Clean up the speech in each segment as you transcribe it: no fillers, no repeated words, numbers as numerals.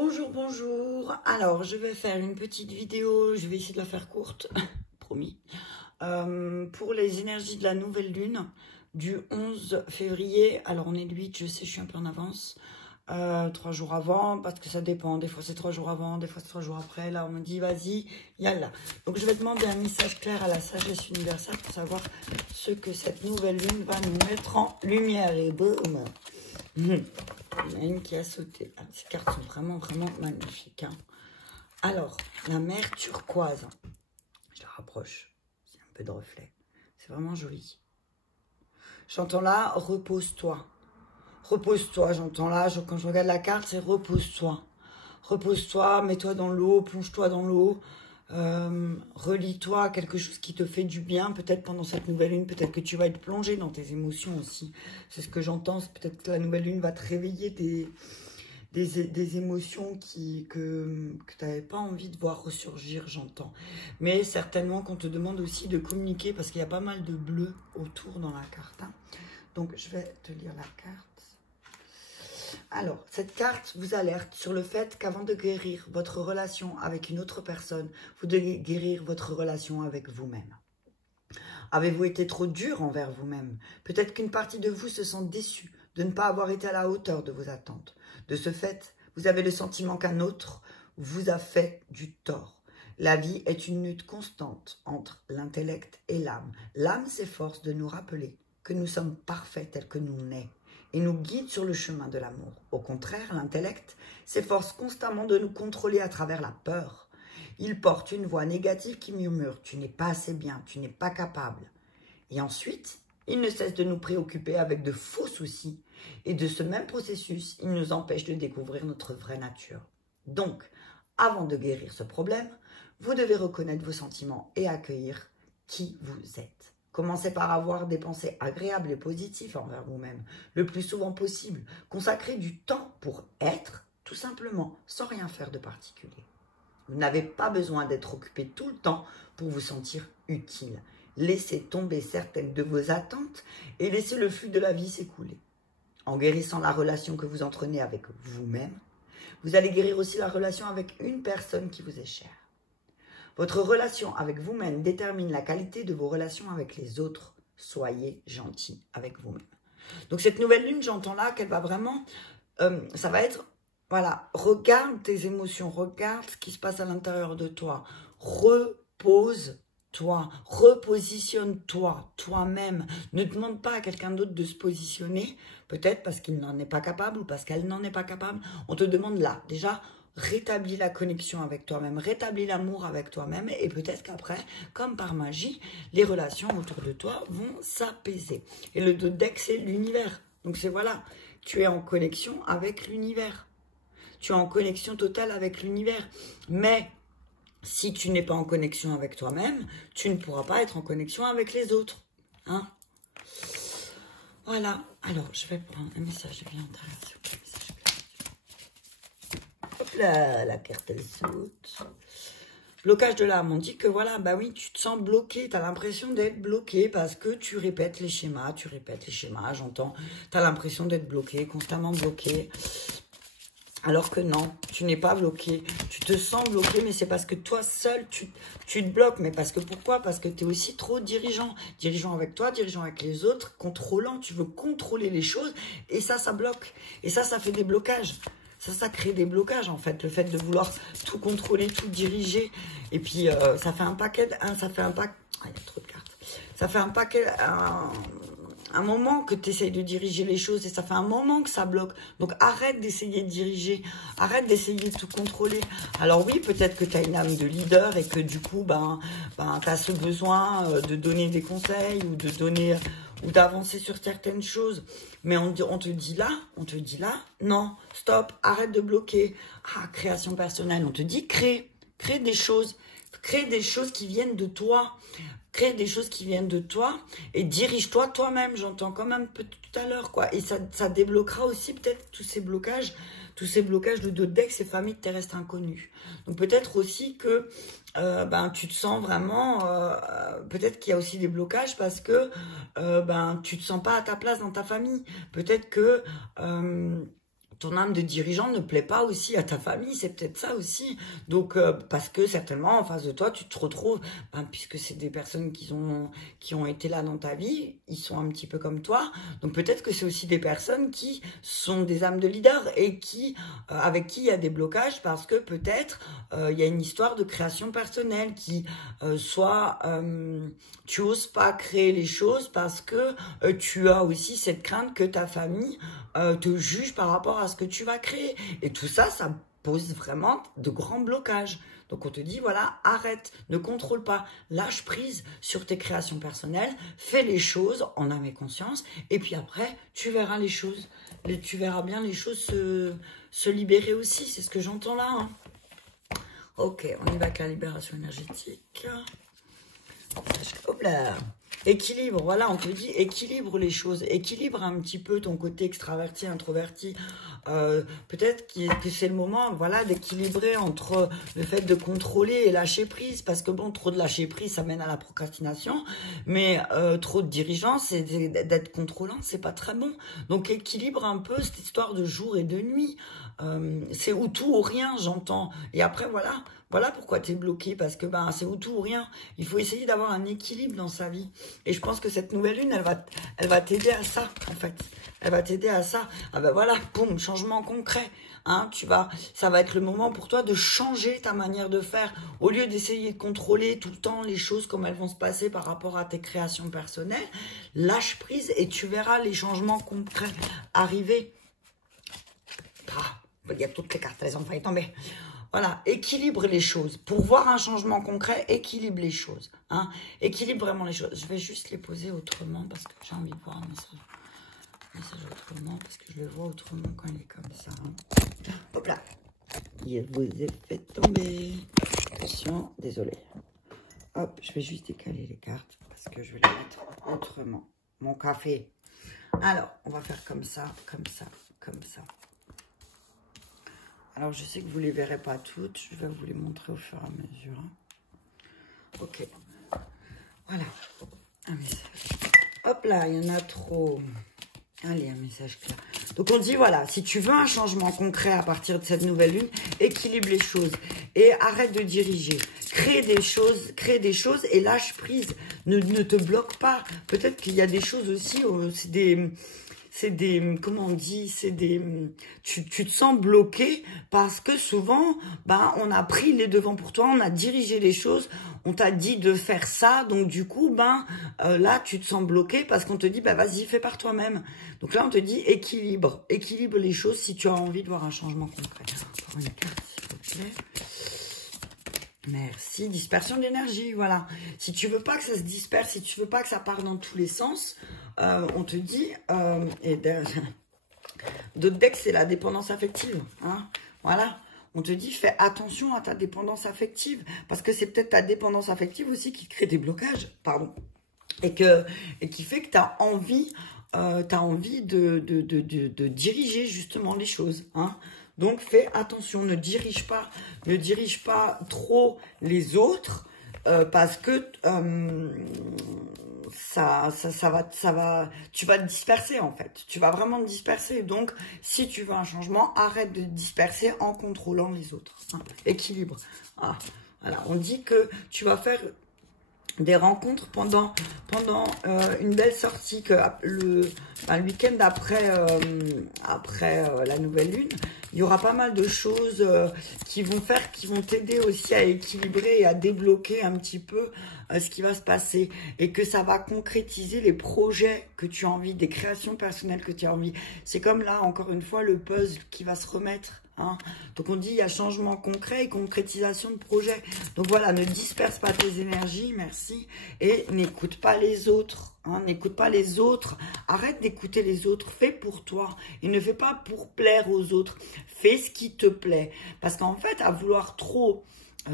Bonjour, bonjour. Alors, je vais faire une petite vidéo, je vais essayer de la faire courte, promis, pour les énergies de la nouvelle lune du 11 février. Alors, on est le 8, je sais, je suis un peu en avance, 3 jours avant, parce que ça dépend. Des fois, c'est 3 jours avant, des fois, c'est 3 jours après. Là, on me dit, vas-y, yalla. Donc, je vais demander un message clair à la sagesse universelle pour savoir ce que cette nouvelle lune va nous mettre en lumière. Et boum. Il y en a une qui a sauté. Ah, ces cartes sont vraiment, vraiment magnifiques. Hein. Alors, la mer turquoise. Je la rapproche. C'est un peu de reflet. C'est vraiment joli. J'entends là, repose-toi. Repose-toi, j'entends là. Quand je regarde la carte, c'est repose-toi. Repose-toi, mets-toi dans l'eau, plonge-toi dans l'eau. Relie-toi à quelque chose qui te fait du bien, peut-être pendant cette nouvelle lune, peut-être que tu vas être plongé dans tes émotions aussi. C'est ce que j'entends, peut-être que la nouvelle lune va te réveiller des émotions que tu n'avais pas envie de voir ressurgir, j'entends. Mais certainement qu'on te demande aussi de communiquer, parce qu'il y a pas mal de bleu autour dans la carte. Hein. Donc, je vais te lire la carte. Alors, cette carte vous alerte sur le fait qu'avant de guérir votre relation avec une autre personne, vous devez guérir votre relation avec vous-même. Avez-vous été trop dur envers vous-même? Peut-être qu'une partie de vous se sent déçue de ne pas avoir été à la hauteur de vos attentes. De ce fait, vous avez le sentiment qu'un autre vous a fait du tort. La vie est une lutte constante entre l'intellect et l'âme. L'âme s'efforce de nous rappeler que nous sommes parfaits tels que nous sommes et nous guide sur le chemin de l'amour. Au contraire, l'intellect s'efforce constamment de nous contrôler à travers la peur. Il porte une voix négative qui murmure « tu n'es pas assez bien, tu n'es pas capable ». Et ensuite, il ne cesse de nous préoccuper avec de faux soucis. Et de ce même processus, il nous empêche de découvrir notre vraie nature. Donc, avant de guérir ce problème, vous devez reconnaître vos sentiments et accueillir qui vous êtes. Commencez par avoir des pensées agréables et positives envers vous-même, le plus souvent possible. Consacrez du temps pour être, tout simplement, sans rien faire de particulier. Vous n'avez pas besoin d'être occupé tout le temps pour vous sentir utile. Laissez tomber certaines de vos attentes et laissez le flux de la vie s'écouler. En guérissant la relation que vous entretenez avec vous-même, vous allez guérir aussi la relation avec une personne qui vous est chère. Votre relation avec vous-même détermine la qualité de vos relations avec les autres. Soyez gentil avec vous-même. Donc cette nouvelle lune, j'entends là qu'elle va vraiment, ça va être, voilà, regarde tes émotions, regarde ce qui se passe à l'intérieur de toi. Repose-toi, repositionne-toi, toi-même. Ne demande pas à quelqu'un d'autre de se positionner, peut-être parce qu'il n'en est pas capable ou parce qu'elle n'en est pas capable. On te demande là, déjà, rétablis la connexion avec toi-même, rétablis l'amour avec toi-même et peut-être qu'après, comme par magie, les relations autour de toi vont s'apaiser. Et le deck, c'est l'univers. Donc c'est voilà, tu es en connexion avec l'univers. Tu es en connexion totale avec l'univers. Mais si tu n'es pas en connexion avec toi-même, tu ne pourras pas être en connexion avec les autres. Hein? Voilà. Alors, je vais prendre un message de vie intérieure. Hop là, la carte elle saute. Blocage de l'âme, on dit que voilà, bah oui, tu te sens bloqué, tu as l'impression d'être bloqué parce que tu répètes les schémas, j'entends, tu as l'impression d'être bloqué, constamment bloqué. Alors que non, tu n'es pas bloqué, tu te sens bloqué, mais c'est parce que toi seul, tu te bloques. Mais parce que pourquoi? Parce que tu es aussi trop dirigeant. Dirigeant avec toi, dirigeant avec les autres, contrôlant, tu veux contrôler les choses et ça bloque. Et ça fait des blocages. Ça crée des blocages en fait, le fait de vouloir tout contrôler, tout diriger. Et puis ça fait un paquet, ah il y a trop de cartes. Ça fait un paquet, un moment que tu essayes de diriger les choses et ça fait un moment que ça bloque. Donc arrête d'essayer de diriger, arrête d'essayer de tout contrôler. Alors oui, peut-être que tu as une âme de leader et que du coup, tu as ce besoin de donner des conseils ou de donner ou d'avancer sur certaines choses. Mais on te dit là, non, stop, arrête de bloquer. Ah, création personnelle, on te dit crée des choses qui viennent de toi. Crée des choses qui viennent de toi et dirige-toi toi-même, j'entends comme un peu tout à l'heure, quoi. Et ça débloquera aussi peut-être tous ces blocages de deck, ces familles de terrestres inconnus. Donc peut-être aussi que tu te sens vraiment, peut-être qu'il y a aussi des blocages parce que tu te sens pas à ta place dans ta famille. Peut-être que ton âme de dirigeant ne plaît pas aussi à ta famille, c'est peut-être ça aussi. Donc, parce que certainement, en face de toi, tu te retrouves, puisque c'est des personnes qui ont été là dans ta vie, ils sont un petit peu comme toi. Donc, peut-être que c'est aussi des personnes qui sont des âmes de leader et avec qui il y a des blocages parce que peut-être il y a une histoire de création personnelle qui soit tu oses pas créer les choses parce que tu as aussi cette crainte que ta famille te juge par rapport à ce que tu vas créer. Et tout ça, ça pose vraiment de grands blocages. Donc on te dit, voilà, arrête, ne contrôle pas, lâche prise sur tes créations personnelles, fais les choses en âme et conscience, et puis après, tu verras les choses. Tu verras bien les choses se libérer aussi, c'est ce que j'entends là. Hein. Ok, on y va avec la libération énergétique. Hop là. Équilibre, voilà, on te dit équilibre les choses, équilibre un petit peu ton côté extraverti, introverti. Peut-être que c'est le moment, voilà, d'équilibrer entre le fait de contrôler et lâcher prise, parce que bon, trop de lâcher prise, ça mène à la procrastination, mais trop de dirigeance et d'être contrôlant, c'est pas très bon. Donc équilibre un peu cette histoire de jour et de nuit. C'est ou tout ou rien, j'entends. Et après, voilà pourquoi tu es bloqué, parce que c'est ou tout ou rien. Il faut essayer d'avoir un équilibre dans sa vie. Et je pense que cette nouvelle lune, elle va t'aider à ça, en fait. Elle va t'aider à ça. Ah ben voilà, boum, changement concret. Hein, ça va être le moment pour toi de changer ta manière de faire. Au lieu d'essayer de contrôler tout le temps les choses comme elles vont se passer par rapport à tes créations personnelles, lâche prise et tu verras les changements concrets arriver. Il y a toutes les cartes, elles ont failli tomber. Voilà, équilibre les choses. Pour voir un changement concret, équilibre les choses. Hein. Équilibre vraiment les choses. Je vais juste les poser autrement parce que j'ai envie de voir un message autrement parce que je le vois autrement quand il est comme ça. Hein. Hop là. Il vous est fait tomber. Attention, désolé. Hop, je vais juste décaler les cartes parce que je vais les mettre autrement. Mon café. Alors, on va faire comme ça, comme ça, comme ça. Alors, je sais que vous ne les verrez pas toutes. Je vais vous les montrer au fur et à mesure. Ok. Voilà. Un message. Hop là, il y en a trop. Allez, un message clair. Donc, on dit, voilà, si tu veux un changement concret à partir de cette nouvelle lune, équilibre les choses et arrête de diriger. Crée des choses et lâche prise. Ne te bloque pas. Peut-être qu'il y a des choses aussi, comment on dit, tu te sens bloqué parce que souvent, on a pris les devants pour toi, on a dirigé les choses, on t'a dit de faire ça, donc du coup, là, tu te sens bloqué parce qu'on te dit, vas-y, fais par toi-même. Donc là, on te dit, équilibre les choses si tu as envie de voir un changement concret. Encore une carte, s'il vous plaît. Merci. Dispersion d'énergie, voilà. Si tu veux pas que ça se disperse, si tu veux pas que ça parte dans tous les sens, on te dit, d'autres decks, c'est la dépendance affective. Hein, voilà. On te dit, fais attention à ta dépendance affective. Parce que c'est peut-être ta dépendance affective aussi qui crée des blocages. Pardon. Et qui fait que tu as envie, de diriger justement les choses. Hein. Donc, fais attention, ne dirige pas trop les autres parce que tu vas te disperser en fait. Tu vas vraiment te disperser. Donc, si tu veux un changement, arrête de te disperser en contrôlant les autres. Hein. Équilibre. Ah, voilà, on dit que tu vas faire des rencontres pendant une belle sortie que le week-end après la nouvelle lune, il y aura pas mal de choses qui vont t'aider aussi à équilibrer et à débloquer un petit peu ce qui va se passer et que ça va concrétiser les projets que tu as envie, des créations personnelles que tu as envie. C'est comme là, encore une fois, le puzzle qui va se remettre. Hein. Donc on dit il y a changement concret et concrétisation de projet. Donc voilà, ne disperse pas tes énergies, merci. Et n'écoute pas les autres. Hein, n'écoute pas les autres. Arrête d'écouter les autres. Fais pour toi. Et ne fais pas pour plaire aux autres. Fais ce qui te plaît. Parce qu'en fait, à vouloir trop...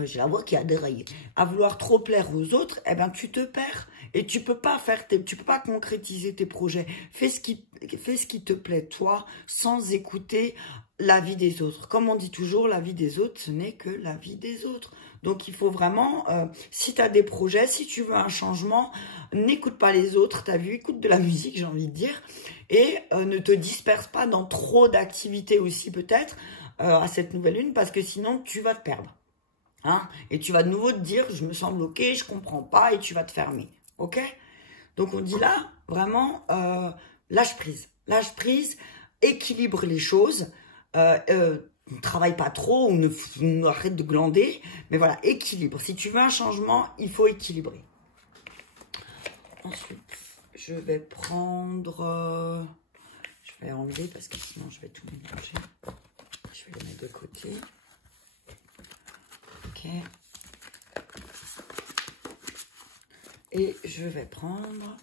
j'ai la voix qui a déraillé. À vouloir trop plaire aux autres, tu te perds. Et tu peux pas concrétiser tes projets. Fais ce qui te plaît, toi, sans écouter la vie des autres. Comme on dit toujours, la vie des autres, ce n'est que la vie des autres. Donc, il faut vraiment, si tu as des projets, si tu veux un changement, n'écoute pas les autres. Tu as vu, écoute de la musique, j'ai envie de dire. Et ne te disperse pas dans trop d'activités aussi, peut-être, à cette nouvelle lune, parce que sinon, tu vas te perdre. Hein? Et tu vas de nouveau te dire, je me sens bloqué, je comprends pas, et tu vas te fermer. Ok? Donc, on dit là, vraiment, lâche prise. Lâche prise, équilibre les choses. Ne travaille pas trop ou ne arrête de glander. Mais voilà, équilibre. Si tu veux un changement, il faut équilibrer. Ensuite, je vais prendre... je vais enlever parce que sinon je vais tout mélanger. Je vais le mettre de côté. Ok. Et je vais prendre...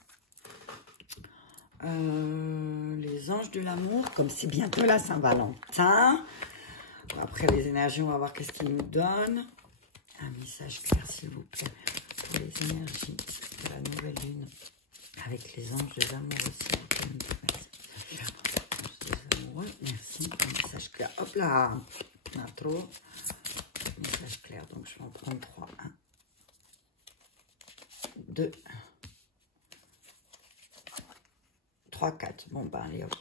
les anges de l'amour, comme c'est bientôt la Saint-Valentin. Après les énergies, on va voir qu'est-ce qu'ils nous donnent. Un message clair, s'il vous plaît, pour les énergies de la nouvelle lune, avec les anges de l'amour aussi. Merci. Un message clair. Hop là, on a trop. Message clair, donc je vais en prendre 3. 1, 2, 3, 4. Bon, ben, allez, hop.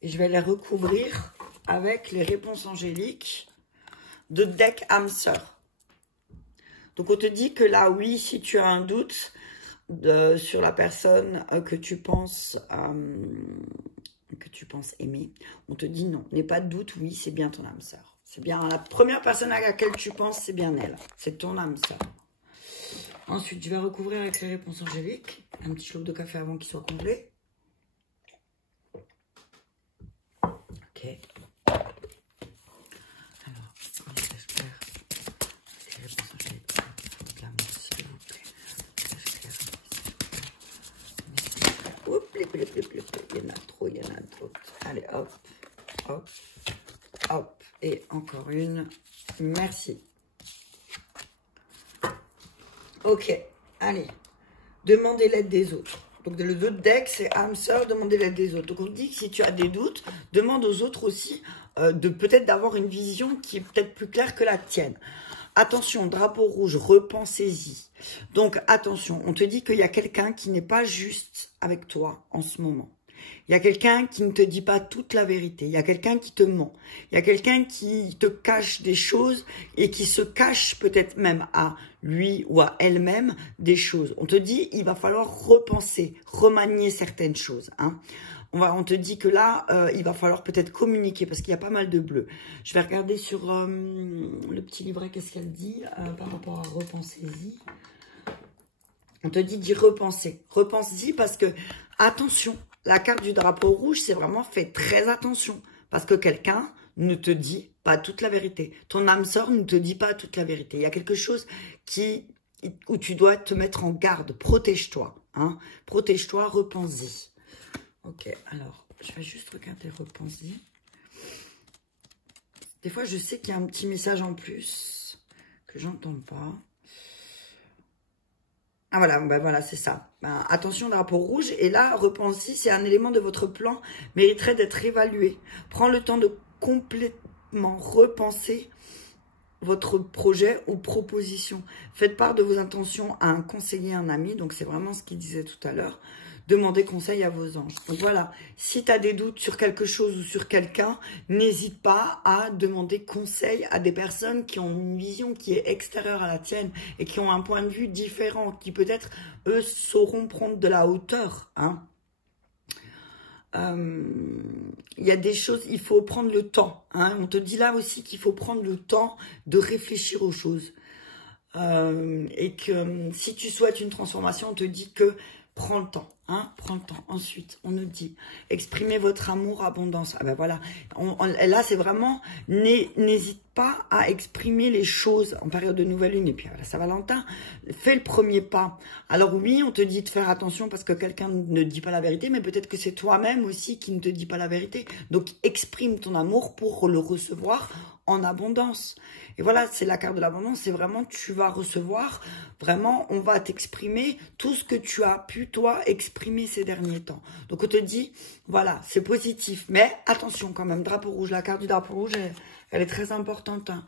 Et je vais les recouvrir avec les réponses angéliques de deck âme sœur. Donc, on te dit que là, oui, si tu as un doute sur la personne que tu penses aimer, on te dit non. N'aie pas de doute, oui, c'est bien ton âme sœur. C'est bien la première personne à laquelle tu penses, c'est bien elle. C'est ton âme sœur. Ensuite, je vais recouvrir avec les réponses angéliques. Un petit choupe de café avant qu'il soit complet. Ok. Alors, j'espère les réponses angéliques. De l'amour, s'il vous plaît. Oups, il y en a trop, il y en a trop. Allez, hop, hop, hop. Et encore une. Merci. Ok, allez. Demandez l'aide des autres. Donc, le deck, c'est âme sœur, demander l'aide des autres. Donc, on dit que si tu as des doutes, demande aux autres aussi de peut-être d'avoir une vision qui est peut-être plus claire que la tienne. Attention, drapeau rouge, repensez-y. Donc, attention, on te dit qu'il y a quelqu'un qui n'est pas juste avec toi en ce moment. Il y a quelqu'un qui ne te dit pas toute la vérité. Il y a quelqu'un qui te ment. Il y a quelqu'un qui te cache des choses et qui se cache peut-être même à lui ou à elle-même des choses. On te dit, il va falloir repenser, remanier certaines choses. Hein. On te dit que là, il va falloir peut-être communiquer parce qu'il y a pas mal de bleu. Je vais regarder sur le petit livret, qu'est-ce qu'elle dit par rapport à repensez-y. On te dit d'y repenser. Repense-y parce que, attention, la carte du drapeau rouge, c'est vraiment fait très attention. Parce que quelqu'un ne te dit pas toute la vérité. Ton âme sœur ne te dit pas toute la vérité. Il y a quelque chose où tu dois te mettre en garde. Protège-toi. Hein? Protège-toi, repense-y. Ok, alors, je vais juste regarder repense-y. Des fois, je sais qu'il y a un petit message en plus que j'entends pas. Ah voilà, ben voilà, c'est ça. Ben, attention, drapeau rouge. Et là, repense-y, c'est un élément de votre plan, mériterait d'être évalué. Prends le temps de complètement repenser votre projet ou proposition. Faites part de vos intentions à un conseiller, un ami. Donc, c'est vraiment ce qu'il disait tout à l'heure. Demandez conseil à vos anges. Donc voilà, si tu as des doutes sur quelque chose ou sur quelqu'un, n'hésite pas à demander conseil à des personnes qui ont une vision qui est extérieure à la tienne et qui ont un point de vue différent, qui peut-être, eux, sauront prendre de la hauteur. Hein. Il y a des choses, il faut prendre le temps. Hein. On te dit là aussi qu'il faut prendre le temps de réfléchir aux choses. Et que si tu souhaites une transformation, on te dit que prends le temps, hein, prends le temps. Ensuite, on nous dit, exprimez votre amour, abondance. Ah ben voilà, là c'est vraiment, n'hésite pas à exprimer les choses en période de nouvelle lune et puis à la Saint-Valentin. Fais le premier pas. Alors oui, on te dit de faire attention parce que quelqu'un ne dit pas la vérité, mais peut-être que c'est toi-même aussi qui ne te dit pas la vérité. Donc exprime ton amour pour le recevoir en abondance. Et voilà, c'est la carte de l'abondance, c'est vraiment tu vas recevoir, vraiment on va t'exprimer tout ce que tu as pu toi exprimer exprimé ces derniers temps. Donc on te dit, voilà, c'est positif. Mais attention quand même, drapeau rouge, la carte du drapeau rouge, elle est très importante. Hein.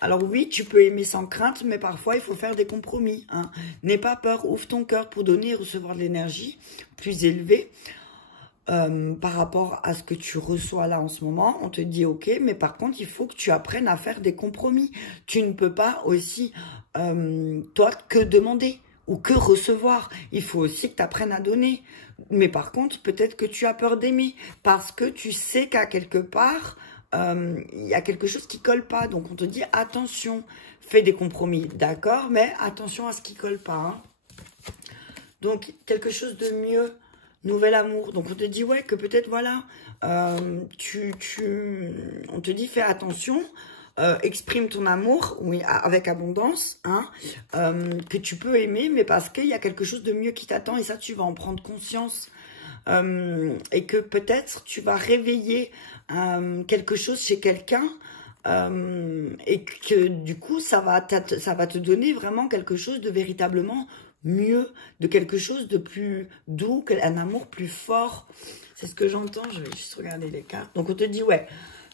Alors oui, tu peux aimer sans crainte, mais parfois il faut faire des compromis. Hein. N'aie pas peur, ouvre ton cœur pour donner et recevoir de l'énergie plus élevée. Par rapport à ce que tu reçois là en ce moment, on te dit ok, mais par contre il faut que tu apprennes à faire des compromis. Tu ne peux pas aussi toi que demander ou que recevoir. Il faut aussi que tu apprennes à donner. Mais par contre peut-être que tu as peur d'aimer parce que tu sais qu'à quelque part il y a quelque chose qui colle pas. Donc on te dit attention, fais des compromis, d'accord, mais attention à ce qui colle pas. Hein. Donc quelque chose de mieux. Nouvel amour. Donc, on te dit, ouais, que peut-être, voilà, on te dit, fais attention, exprime ton amour, oui, avec abondance, hein, que tu peux aimer, mais parce qu'il y a quelque chose de mieux qui t'attend, et ça, tu vas en prendre conscience. Et que peut-être, tu vas réveiller quelque chose chez quelqu'un, et que, du coup, ça va te donner vraiment quelque chose de véritablement mieux, de quelque chose de plus doux, un amour plus fort. C'est ce que j'entends, je vais juste regarder les cartes. Donc on te dit, ouais,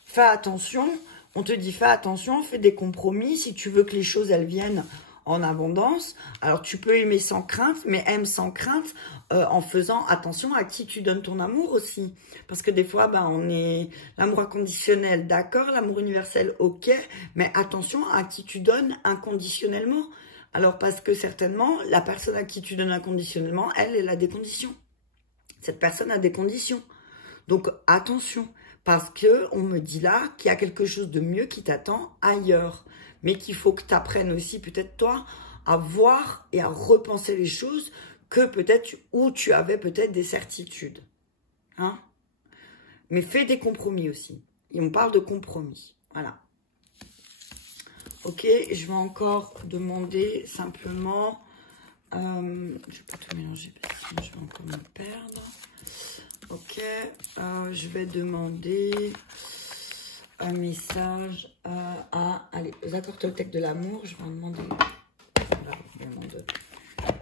fais attention, on te dit, fais attention, fais des compromis, si tu veux que les choses, elles viennent en abondance. Alors tu peux aimer sans crainte, mais aime sans crainte en faisant attention à qui tu donnes ton amour aussi. Parce que des fois, ben, on est l'amour inconditionnel, d'accord, l'amour universel, ok, mais attention à qui tu donnes inconditionnellement. Alors, parce que certainement, la personne à qui tu donnes inconditionnellement, elle a des conditions. Cette personne a des conditions. Donc, attention, parce que on me dit là qu'il y a quelque chose de mieux qui t'attend ailleurs. Mais qu'il faut que tu apprennes aussi, peut-être toi, à voir et à repenser les choses que peut-être où tu avais peut-être des certitudes. Hein? Mais fais des compromis aussi. Et on parle de compromis. Voilà. Ok, je vais encore demander simplement, je ne vais pas tout mélanger parce que sinon je vais encore me perdre. Ok, je vais demander un message allez, aux accords Toltec de l'amour, je vais en demander, voilà, vraiment deux.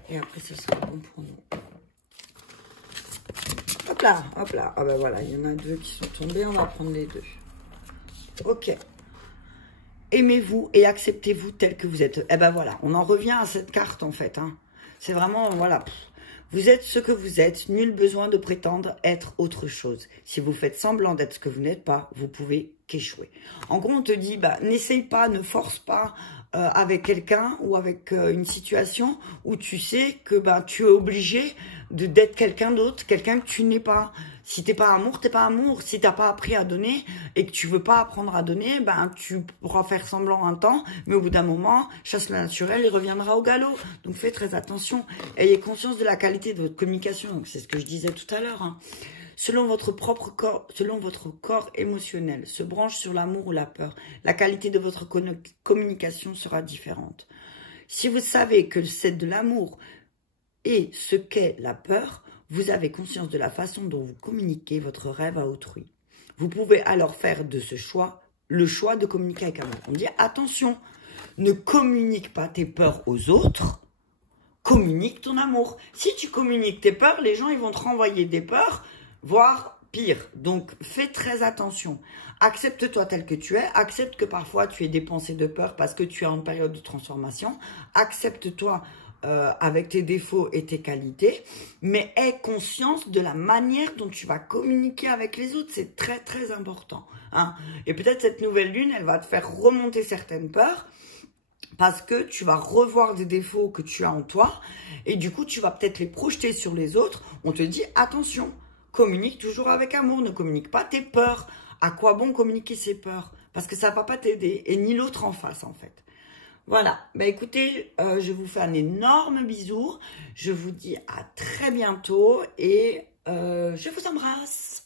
Et après ce sera bon pour nous. Hop là, ah ben voilà, il y en a deux qui sont tombés, on va prendre les deux. Ok. Aimez-vous et acceptez-vous tel que vous êtes. Eh ben voilà, on en revient à cette carte en fait. Hein. C'est vraiment, voilà, vous êtes ce que vous êtes, nul besoin de prétendre être autre chose. Si vous faites semblant d'être ce que vous n'êtes pas, vous pouvez qu'échouer. En gros, on te dit, bah, n'essaye pas, ne force pas avec quelqu'un ou avec une situation où tu sais que bah, tu es obligé d'être quelqu'un d'autre, quelqu'un que tu n'es pas. Si t'es pas amour, t'es pas amour. Si t'as pas appris à donner et que tu veux pas apprendre à donner, ben tu pourras faire semblant un temps, mais au bout d'un moment, chasse le naturel, il reviendra au galop. Donc faites très attention. Ayez conscience de la qualité de votre communication. Donc c'est ce que je disais tout à l'heure. Hein. Selon votre propre corps, selon votre corps émotionnel, se branche sur l'amour ou la peur. La qualité de votre communication sera différente. Si vous savez que c'est de l'amour et ce qu'est la peur, vous avez conscience de la façon dont vous communiquez votre rêve à autrui. Vous pouvez alors faire de ce choix, le choix de communiquer avec amour. On dit attention, ne communique pas tes peurs aux autres, communique ton amour. Si tu communiques tes peurs, les gens ils vont te renvoyer des peurs, voire pire. Donc fais très attention. Accepte-toi tel que tu es, accepte que parfois tu aies des pensées de peur parce que tu es en période de transformation, accepte-toi avec tes défauts et tes qualités, mais aie conscience de la manière dont tu vas communiquer avec les autres. C'est très, très important. Hein. Et peut-être cette nouvelle lune, elle va te faire remonter certaines peurs parce que tu vas revoir des défauts que tu as en toi et du coup, tu vas peut-être les projeter sur les autres. On te dit, attention, communique toujours avec amour, ne communique pas tes peurs. À quoi bon communiquer ses peurs? Parce que ça ne va pas t'aider et ni l'autre en face, en fait. Voilà, bah écoutez, je vous fais un énorme bisou, je vous dis à très bientôt et je vous embrasse.